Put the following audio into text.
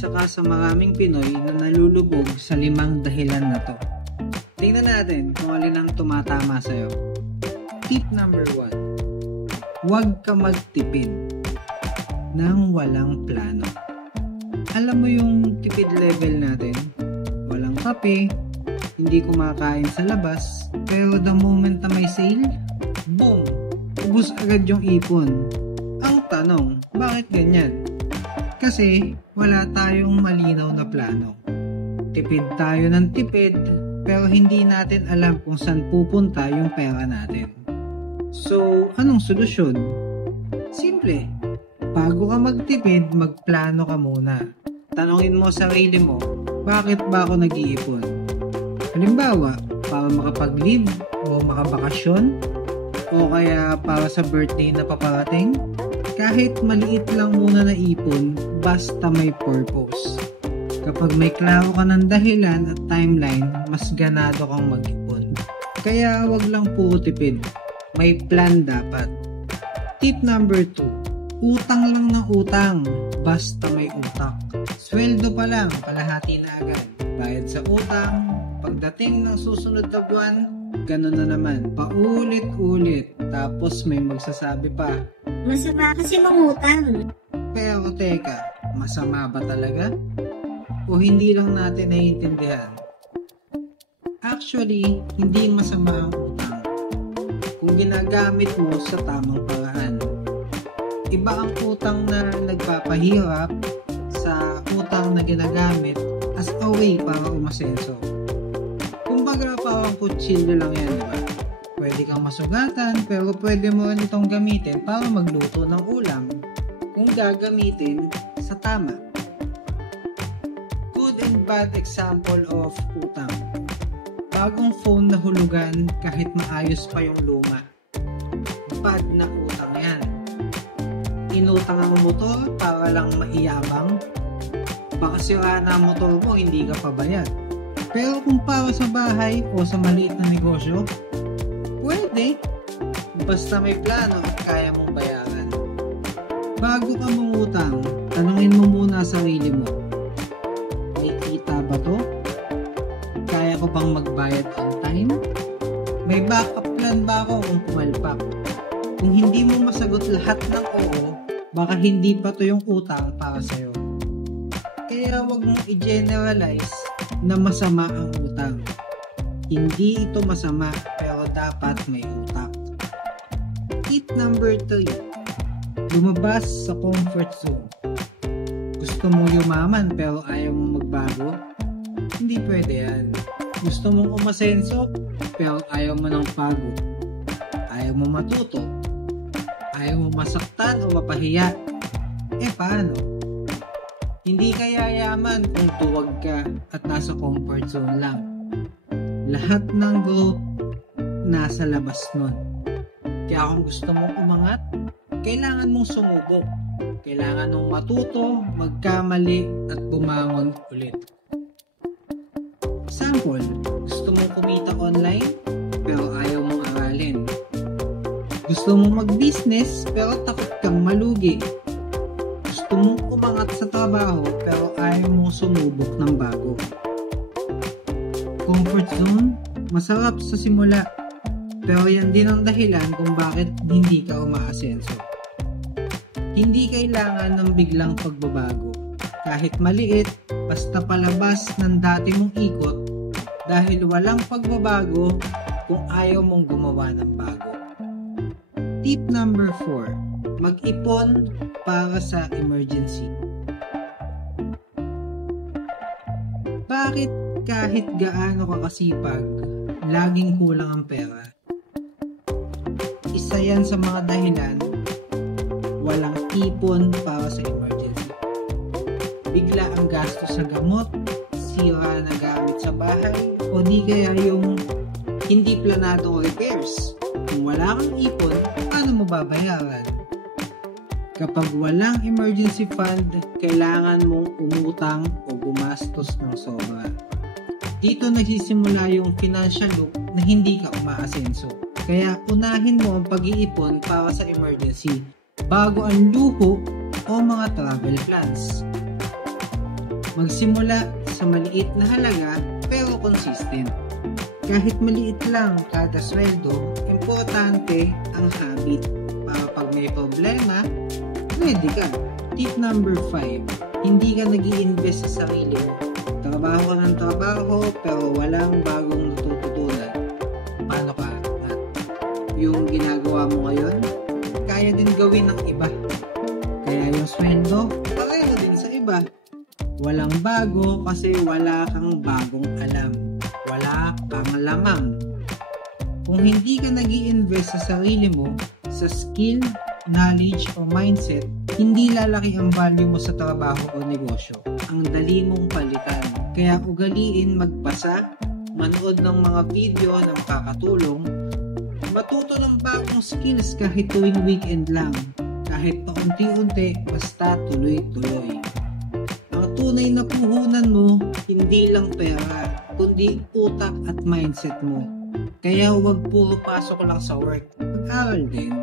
isa ka sa maraming Pinoy na nalulubog sa 5 dahilan na to. Tingnan natin kung alin ang tumatama sa'yo. Tip number 1. Huwag ka magtipid nang walang plano. Alam mo yung tipid level natin? Walang kape, hindi kumakain sa labas, pero the moment na may sale, boom! Ubus agad yung ipon. Ang tanong, bakit ganyan? Kasi wala tayong malinaw na plano. Tipid tayo ng tipid, pero hindi natin alam kung saan pupunta yung pera natin. So, anong solusyon? Simple. Bago ka magtipid, magplano ka muna. Tanungin mo sarili mo, bakit ba ako nag-iipon? Halimbawa, para makapag-live o makabakasyon, o kaya para sa birthday na paparating. Kahit maliit lang muna na ipon, basta may purpose. Kapag may klaro ka ng dahilan at timeline, mas ganado kang mag-ipon. Kaya wag lang puro tipid. May plan dapat. Tip number 2. Utang lang ng utang, basta may utak. Sweldo pa lang, kalahati na agad. Bayad sa utang, pagdating ng susunod na buwan, ganun na naman. Paulit-ulit, tapos may magsasabi pa, masama kasi mangutang. pero teka, masama ba talaga? O hindi lang natin naiintindihan? Actually, hindi masama ang utang kung ginagamit mo sa tamang paraan. Iba ang utang na nagpapahirap sa utang na ginagamit as a way para umasenso. Kumbaga parang kutsilyo lang yan, diba? Pwede kang masugatan, pero pwede mo rin itong gamitin para magluto ng ulam kung gagamitin sa tama. Good and bad example of utang. Bagong phone na hulugan kahit maayos pa yung luma. Bad na utang yan. Inutang ang motor para lang maiyabang. Baka sira na ang motor mo, hindi ka pabayad. Pero kung para sa bahay o sa maliit na negosyo, pwede. Basta may plano at kaya mong bayaran. Bago ka mangutang, tanungin mo muna sarili mo. May kita ba to? Kaya ko bang magbayad on time? May backup plan ba ako kung pumalpak? Kung hindi mo masagot lahat ng oo, baka hindi pa to yung utang para sa'yo. Kaya wag mong i-generalize na masama ang utang. Hindi ito masama, pero dapat may utak. Tip number 3. Lumabas sa comfort zone. Gusto mong yumaman pero ayaw mong magbago? Hindi pwede yan. Gusto mong umasenso pero ayaw mo ng pagod. Ayaw mo matuto. Ayaw mo masaktan o mapahiya. Paano? Hindi ka yayaman kung tuwag ka at nasa comfort zone lang. Lahat ng growth nasa labas nun. Kaya kung gusto mong umangat, kailangan mong sumubok. Kailangan mong matuto, magkamali at bumangon ulit. Example, gusto mong kumita online pero ayaw mong aralin. Gusto mong mag-business pero takot kang malugi. Gusto mong umangat sa trabaho pero ayaw mong sumubok ng bago. Comfort zone, masarap sa simula, pero yan din ang dahilan kung bakit hindi ka umaasenso. Hindi kailangan ng biglang pagbabago. Kahit maliit, basta palabas ng dati mong ikot dahil walang pagbabago kung ayaw mong gumawa ng bago. Tip number 4. Mag-ipon para sa emergency. Bakit kahit gaano ka kasipag, laging kulang ang pera? Isa yan sa mga dahilan, walang ipon para sa emergency. Bigla ang gasto sa gamot, sira na gamit sa bahay, o di kaya yung hindi planadong repairs. Kung wala kang ipon, paano mo babayaran? Kapag walang emergency fund, kailangan mong umutang o gumastos ng sobra. Dito nagsisimula yung financial loop na hindi ka umaasenso. Kaya unahin mo ang pag-iipon para sa emergency bago ang luho o mga travel plans. Magsimula sa maliit na halaga pero consistent. Kahit maliit lang kada sweldo, importante ang habit para pag may problema, ready ka. Tip number 5, hindi ka nag-i-invest sa sarili mo. Trabaho ng trabaho pero walang bagong natututunan. Paano ka? At yung ginagawa mo ngayon, kaya din gawin ng iba. Kaya yung sweldo, pareho din sa iba. Walang bago kasi wala kang bagong alam. Wala kang lamang. Kung hindi ka nag-i-invest sa sarili mo, sa skill, knowledge o mindset, hindi lalaki ang value mo sa trabaho o negosyo. Ang dali mong palitan. Kaya ugaliin magbasa, manood ng mga video na makakatulong, matuto ng bagong skills kahit tuwing weekend lang, kahit paunti-unti, basta tuloy-tuloy. Ang tunay na puhunan mo, hindi lang pera, kundi utak at mindset mo. Kaya huwag puro pasok lang sa work, mag-aral din.